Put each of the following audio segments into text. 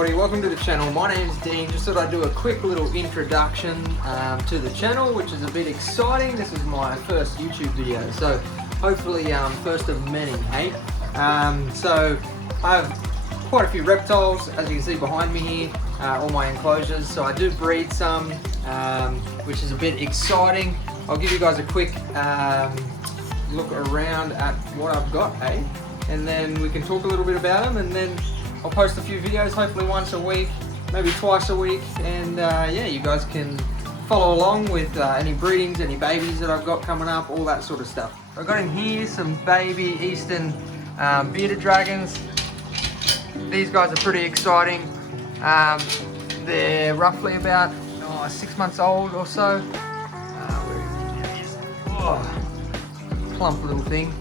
everybody, welcome to the channel. My name's Dean. Just thought I'd do a quick little introduction to the channel, which is a bit exciting. This is my first YouTube video, so hopefully first of many, hey? So I have quite a few reptiles, as you can see behind me here, all my enclosures. So I do breed some, which is a bit exciting. I'll give you guys a quick look around at what I've got, hey? And then we can talk a little bit about them, and then I'll post a few videos, hopefully once a week, maybe twice a week, and yeah, you guys can follow along with any breedings, any babies that I've got coming up, all that sort of stuff. I've got in here some baby Eastern bearded dragons. These guys are pretty exciting. They're roughly about 6 months old or so. Where is he? Oh, plump little thing.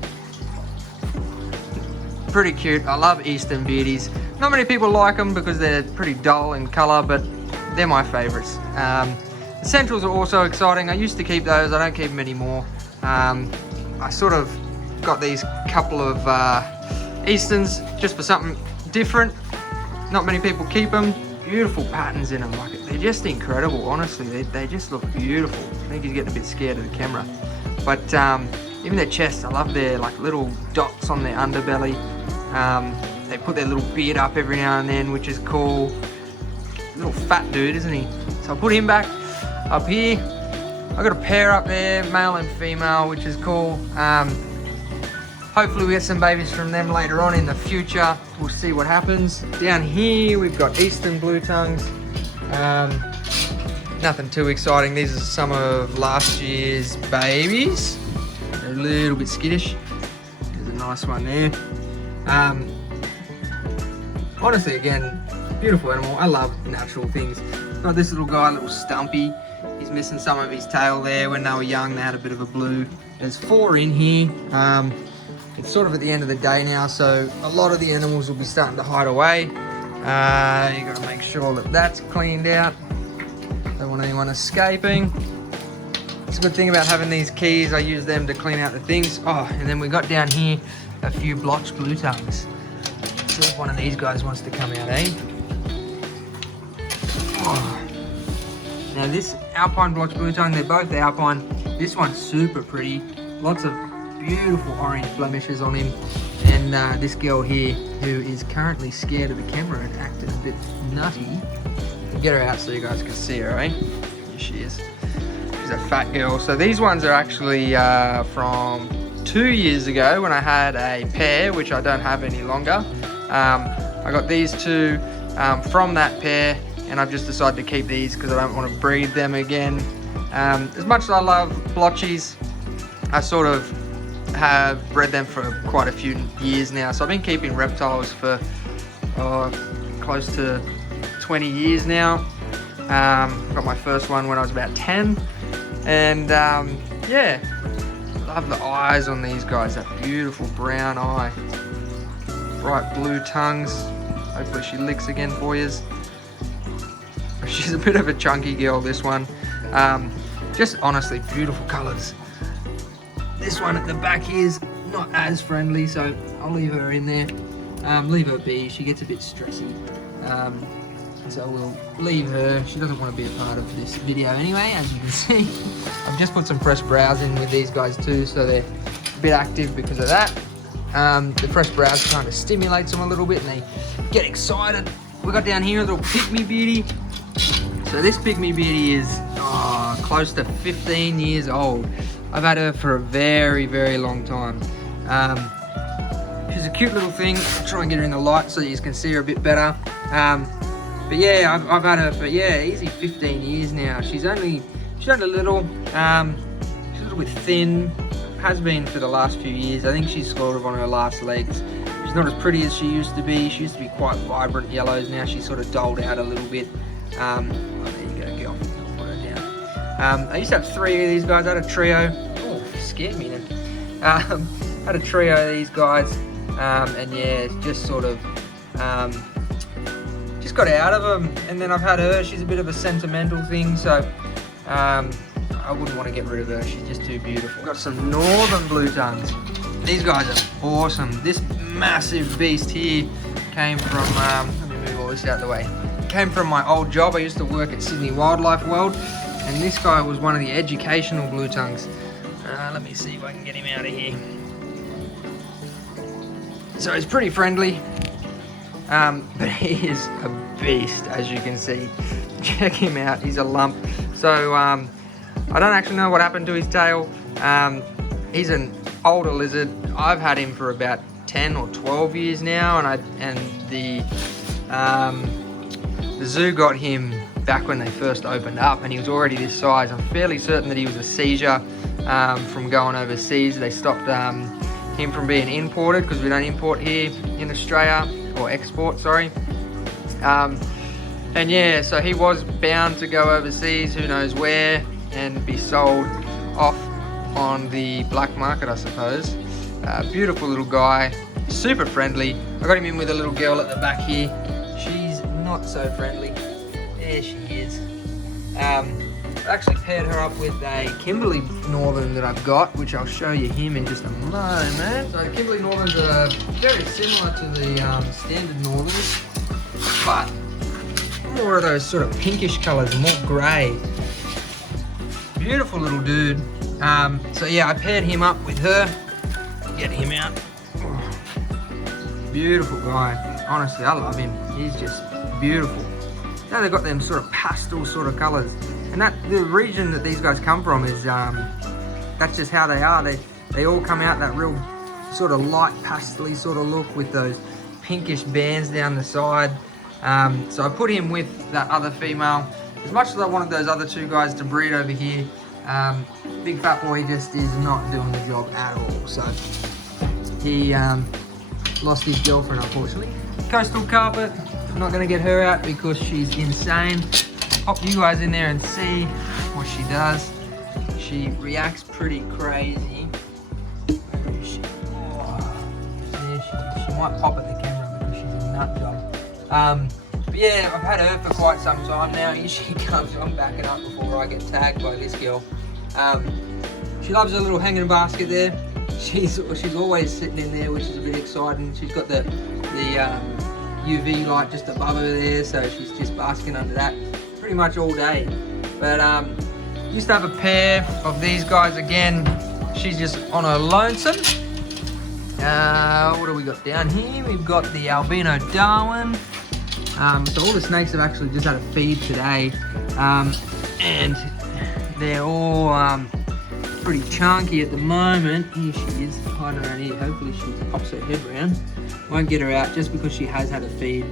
Pretty cute. I love Eastern beardies. Not many people like them because they're pretty dull in color, but they're my favorites. The Centrals are also exciting. I used to keep those. I don't keep them anymore. I sort of got these couple of Easterns just for something different. Not many people keep them. Beautiful patterns in them. Like, they're just incredible, honestly. They just look beautiful. I think he's getting a bit scared of the camera. But even their chest, I love their like little dots on their underbelly. They put their little beard up every now and then, which is cool. Little fat dude, isn't he? So I'll put him back up here. I've got a pair up there, male and female, which is cool. Hopefully we get some babies from them later on in the future. We'll see what happens. Down here we've got Eastern blue tongues. Nothing too exciting. These are some of last year's babies. They're a little bit skittish. There's a nice one there. Honestly, again, beautiful animal. I love natural things. Got this little guy, little Stumpy. He's missing some of his tail there. When they were young, they had a bit of a blue. There's 4 in here. It's sort of at the end of the day now, so a lot of the animals will be starting to hide away. You got to make sure that that's cleaned out. Don't want anyone escaping. It's a good thing about having these keys. I use them to clean out the things. Oh, and then we got down here a few blotched blue tongues. See if one of these guys wants to come out, eh? Oh. Now this Alpine blotched blue tongue, they're both Alpine. This one's super pretty. Lots of beautiful orange blemishes on him. And this girl here, who is currently scared of the camera and acting a bit nutty. I'll get her out so you guys can see her, eh? Here she is. She's a fat girl. So these ones are actually from 2 years ago when I had a pair, which I don't have any longer. I got these two from that pair, and I've just decided to keep these because I don't want to breed them again. As much as I love blotchies, I sort of have bred them for quite a few years now. So I've been keeping reptiles for close to 20 years now. Got my first one when I was about 10. And yeah, love the eyes on these guys, that beautiful brown eye. Bright blue tongues. Hopefully she licks again for you. She's a bit of a chunky girl, this one. Just honestly beautiful colors. This one at the back here is not as friendly, so I'll leave her in there. Leave her be, she gets a bit stressy. So we'll leave her. She doesn't want to be a part of this video anyway, as you can see. I've just put some fresh brows in with these guys too, so they're a bit active because of that. The fresh brows kind of stimulates them a little bit and they get excited. We got down here a little pygmy beauty. So this pygmy beauty is close to 15 years old. I've had her for a very, very long time. She's a cute little thing. I'll try and get her in the light so you can see her a bit better. But yeah, I've had her for, yeah, easy 15 years now. She's only a little, she's a little bit thin, has been for the last few years. I think she's sort of on her last legs. She's not as pretty as she used to be. She used to be quite vibrant yellows. Now she's sort of dulled out a little bit. Oh, there you go, girl. I'll put her down. I used to have 3 of these guys. I had a trio. Oh, scared me then. Had a trio of these guys. And yeah, just sort of, just got out of them, and then I've had her. She's a bit of a sentimental thing, so I wouldn't want to get rid of her. She's just too beautiful. Got some northern blue tongues. These guys are awesome. This massive beast here came from, let me move all all this out of the way. Came from my old job. I used to work at Sydney Wildlife World, and this guy was one of the educational blue tongues. Let me see if I can get him out of here. So he's pretty friendly, but he is a beast, as you can see. Check him out, he's a lump. So I don't actually know what happened to his tail. He's an older lizard. I've had him for about 10 or 12 years now, and the zoo got him back when they first opened up, and he was already this size. I'm fairly certain that he was a seizure from going overseas. They stopped him from being imported because we don't import here in Australia, or export, sorry. And yeah, so he was bound to go overseas, who knows where, and be sold off on the black market, I suppose. Beautiful little guy, super friendly. I got him in with a little girl at the back here. She's not so friendly. There she is. I actually paired her up with a Kimberley Northern that I've got, which I'll show you him in just a moment. So Kimberley Northerns are very similar to the standard Northerns, but more of those sort of pinkish colours, more grey. Beautiful little dude. So yeah, I paired him up with her. Get him out. Beautiful guy. Honestly, I love him. He's just beautiful. Now they've got them sort of pastel sort of colours. And that the region that these guys come from is, that's just how they are. They all come out that real sort of light pastel-y sort of look with those pinkish bands down the side. So I put him with that other female. As much as I wanted those other two guys to breed over here, Big Fat Boy just is not doing the job at all. So he lost his girlfriend, unfortunately. Coastal Carpet, I'm not going to get her out because she's insane. Pop you guys in there and see what she does. She reacts pretty crazy. Where is she? Oh, there she might pop at the camera because she's a nut job. But yeah, I've had her for quite some time now. Here she comes. I'm backing up before I get tagged by this girl. She loves her little hanging basket there. She's always sitting in there, which is a bit exciting. She's got the UV light just above her there, so she's just basking under that pretty much all day. But used to have a pair of these guys again. She's just on her lonesome. What do we got down here? We've got the albino Darwin. So all the snakes have actually just had a feed today, and they're all pretty chunky at the moment. Here she is, hiding around here. Hopefully she pops her head around. Won't get her out just because she has had a feed.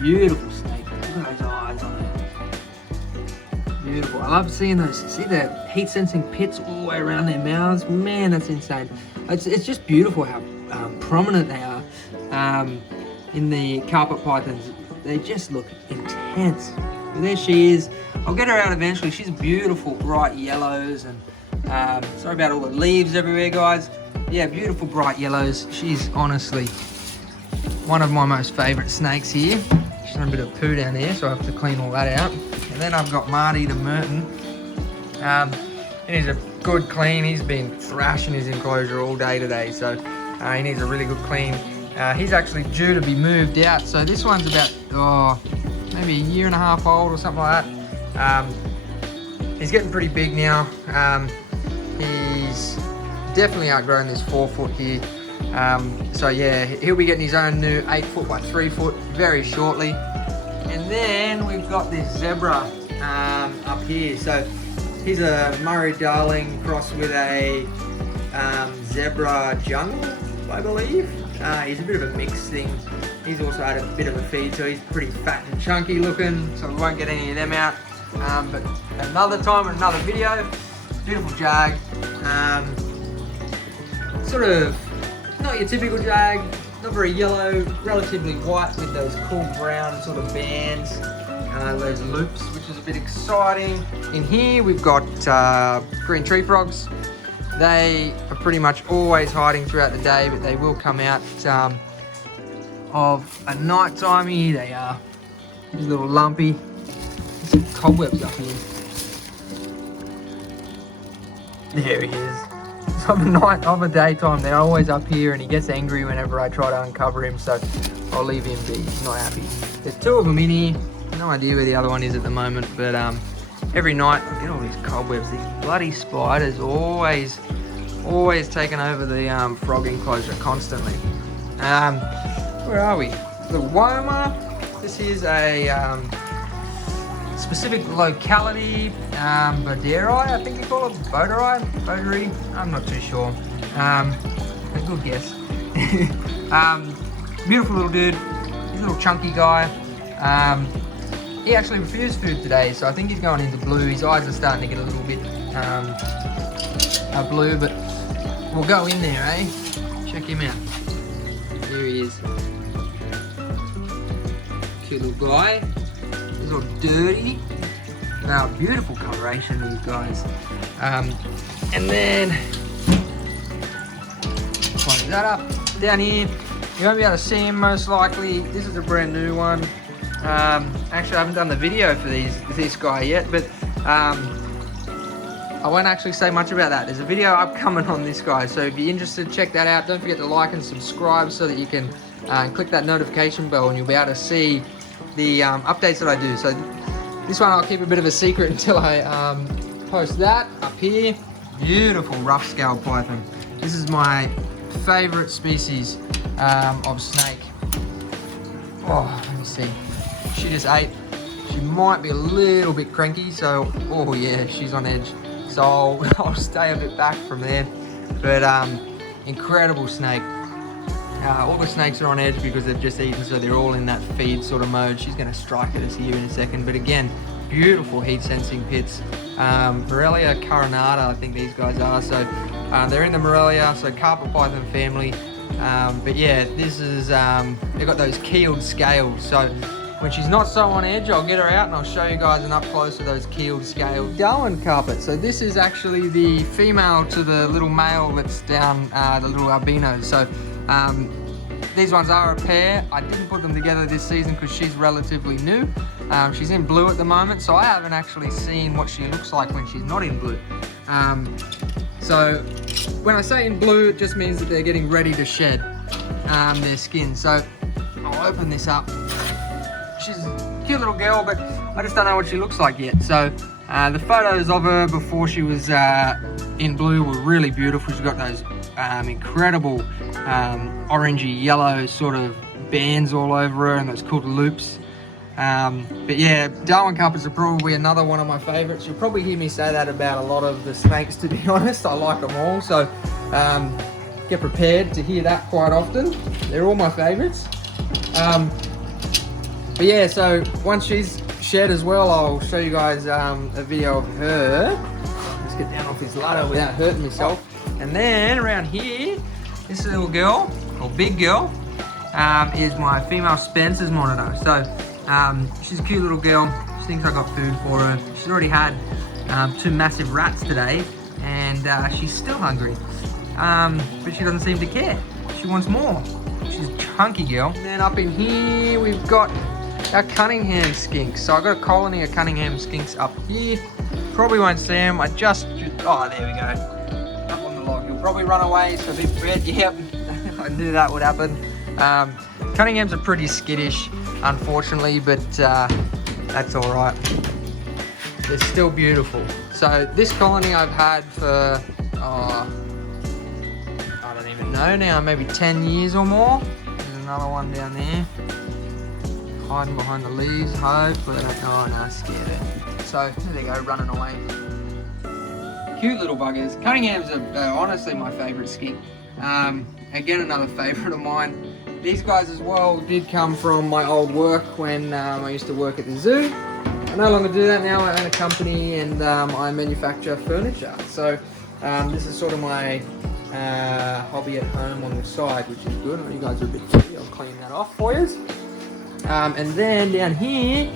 Beautiful snake. Look at those eyes on her. Beautiful. I love seeing those. See the heat sensing pits all the way around their mouths. Man, that's insane. It's just beautiful how prominent they are in the carpet pythons. They just look intense. But there she is. I'll get her out eventually. She's beautiful, bright yellows, and sorry about all the leaves everywhere, guys. Yeah, beautiful bright yellows. She's honestly one of my most favourite snakes here. She's done a bit of poo down there, so I have to clean all that out. And then I've got Marty the Merton. He needs a good clean. He's been thrashing his enclosure all day today, so he needs a really good clean. He's actually due to be moved out, so this one's about maybe a year and a half old or something like that. He's getting pretty big now. He's definitely outgrown this 4 foot here. So yeah, he'll be getting his own new 8 foot by 3 foot very shortly. And then we've got this zebra up here. So he's a Murray Darling crossed with a zebra jungle, I believe. He's a bit of a mixed thing. He's also had a bit of a feed, so he's pretty fat and chunky looking, so we won't get any of them out. But another time, another video. Beautiful jag. Sort of not your typical jag, not very yellow, relatively white with those cool brown sort of bands, those loops, which is a bit exciting. In here we've got green tree frogs. They are pretty much always hiding throughout the day, but they will come out of a night time. Here they are. He's a little lumpy. There's some cobwebs up here. There he is. of a daytime, they're always up here, and he gets angry whenever I try to uncover him, so I'll leave him be. He's not happy. There's two of them in here. No idea where the other one is at the moment, but every night I get all these cobwebs. These bloody spiders always taking over the frog enclosure constantly. Where are we? The Woma. This is a specific locality, Boderi, I think you call it, Boderi, I'm not too sure. A good guess. Beautiful little dude. He's a little chunky guy. He actually refused food today, so I think he's going into blue. His eyes are starting to get a little bit blue, but we'll go in there, eh? Check him out. There he is. Cute little guy. He's all dirty. Now, beautiful coloration, these guys. And then close that up. Down here, you won't be able to see him most likely. This is a brand new one. Actually, I haven't done the video for this guy yet, but I won't actually say much about that. There's a video upcoming on this guy, so if you're interested, check that out. Don't forget to like and subscribe so that you can click that notification bell, and you'll be able to see the updates that I do. So this one I'll keep a bit of a secret until I post that. Up here, beautiful rough-scaled python. This is my favorite species of snake. Oh, let me see. She just ate. She might be a little bit cranky, so oh yeah, she's on edge. So I'll stay a bit back from there. But incredible snake. All the snakes are on edge because they've just eaten, so they're all in that feed sort of mode. She's going to strike at us here in a second. But again, beautiful heat sensing pits. Morelia carinata, I think these guys are. So they're in the Morelia, so carpet python family. But yeah, this is, they've got those keeled scales. So when she's not so on edge, I'll get her out and I'll show you guys an up close of those keeled scales. Darwin carpet. So this is actually the female to the little male that's down, the little albinos. So these ones are a pair. I didn't put them together this season because she's relatively new. She's in blue at the moment, so I haven't actually seen what she looks like when she's not in blue. So when I say in blue, it just means that they're getting ready to shed their skin. So I'll open this up. She's a cute little girl, but I just don't know what she looks like yet. So the photos of her before she was in blue were really beautiful. She's got those incredible orangey yellow sort of bands all over her and those cool loops. But yeah, Darwin carpets are probably another one of my favorites. You'll probably hear me say that about a lot of the snakes, to be honest. I like them all, so get prepared to hear that quite often. They're all my favorites. But yeah, so once she's shed as well, I'll show you guys a video of her. Let's get down off this ladder without hurting myself. And then around here, this little girl, or big girl, is my female Spencer's monitor. So she's a cute little girl. She thinks I got food for her. She's already had 2 massive rats today, and she's still hungry. But she doesn't seem to care. She wants more. She's a chunky girl. And then up in here, we've got our Cunningham skinks. So I've got a colony of Cunningham skinks up here. Probably won't see them. Oh, there we go. Up on the log. You'll probably run away, so be prepared. Yep, I knew that would happen. Cunninghams are pretty skittish, unfortunately, but that's all right. They're still beautiful. So this colony I've had for, I don't even know now, maybe 10 years or more. There's another one down there, hiding behind the leaves. Hopefully they don't, oh no, scared it. So there they go, running away. Cute little buggers. Cunninghams are honestly my favourite skink. Again, another favourite of mine. These guys as well did come from my old work when I used to work at the zoo. I no longer do that now. I own a company and I manufacture furniture. So this is sort of my hobby at home on the side, which is good. You guys are a bit dirty. I'll clean that off for you. And then down here,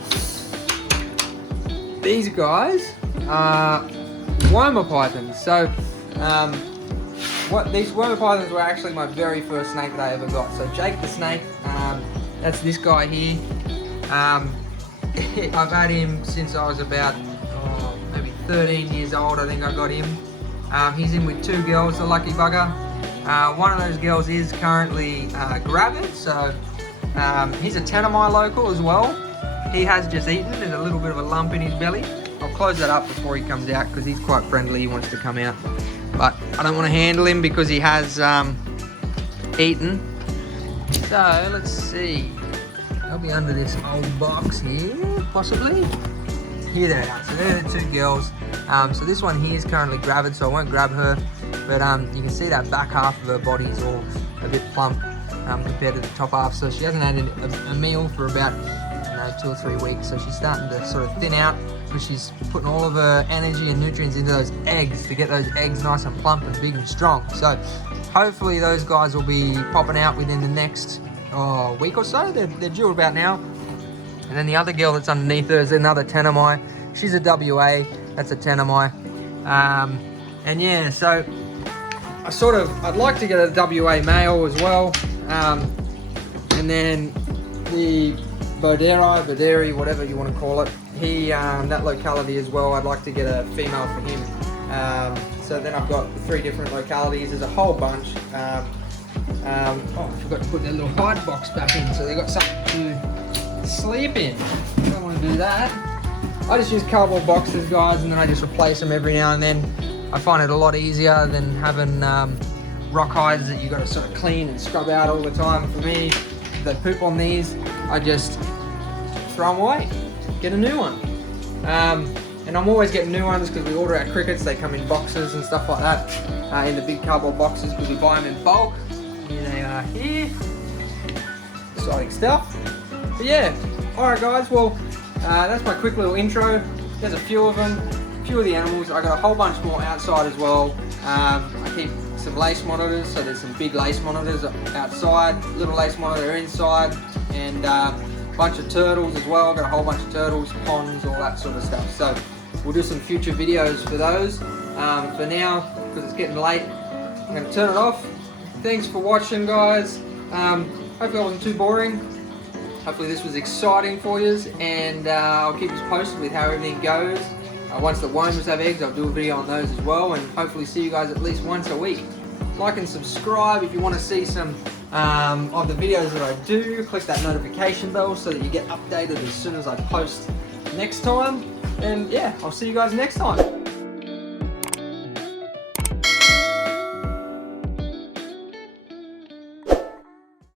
these guys are Woma pythons. So these Woma pythons were actually my very first snake that I ever got. So Jake the snake, that's this guy here. I've had him since I was about maybe 13 years old. I think I got him. He's in with 2 girls, the lucky bugger. One of those girls is currently gravid, so he's a Tanami local as well. He has just eaten. There's a little bit of a lump in his belly. I'll close that up before he comes out because he's quite friendly. He wants to come out, but I don't want to handle him because he has eaten. So let's see. They'll be under this old box here, possibly. Here they are. So they're the 2 girls. So this one here is currently gravid, so I won't grab her. But you can see that back half of her body is all a bit plump compared to the top half. So she hasn't had a meal for about 2 or 3 weeks. So she's starting to sort of thin out because she's putting all of her energy and nutrients into those eggs to get those eggs nice and plump and big and strong. So hopefully those guys will be popping out within the next week or so. They're due about now. And then the other girl that's underneath her is another Tanami. She's a WA. That's a Tanami. And yeah, so I'd like to get a WA male as well. And then the Boderi, whatever you want to call it, that locality as well, I'd like to get a female for him. So then I've got 3 different localities. There's a whole bunch. I forgot to put their little hide box back in, so they got something to sleep in. I don't want to do that. I just use cardboard boxes, guys, and then I just replace them every now and then. I find it a lot easier than having rock hides that you got to sort of clean and scrub out all the time. For me, if they poop on these, I just throw them away, get a new one. And I'm always getting new ones because we order our crickets. They come in boxes and stuff like that, in the big cardboard boxes because we buy them in bulk. Here they are here. Exciting stuff. But yeah, alright guys, well, that's my quick little intro. There's a few of them, a few of the animals. I got a whole bunch more outside as well. I keep some lace monitors, so there's some big lace monitors outside, little lace monitor inside, and a bunch of turtles as well. Got a whole bunch of turtles, ponds, all that sort of stuff. So we'll do some future videos for those. For now, because it's getting late, I'm going to turn it off. Thanks for watching, guys. Hopefully I wasn't too boring. Hopefully this was exciting for you, and I'll keep you posted with how everything goes. Once the worms have eggs, I'll do a video on those as well, and hopefully see you guys at least once a week. Like and subscribe if you want to see some of the videos that I do. Click that notification bell so that you get updated as soon as I post next time. And yeah, I'll see you guys next time.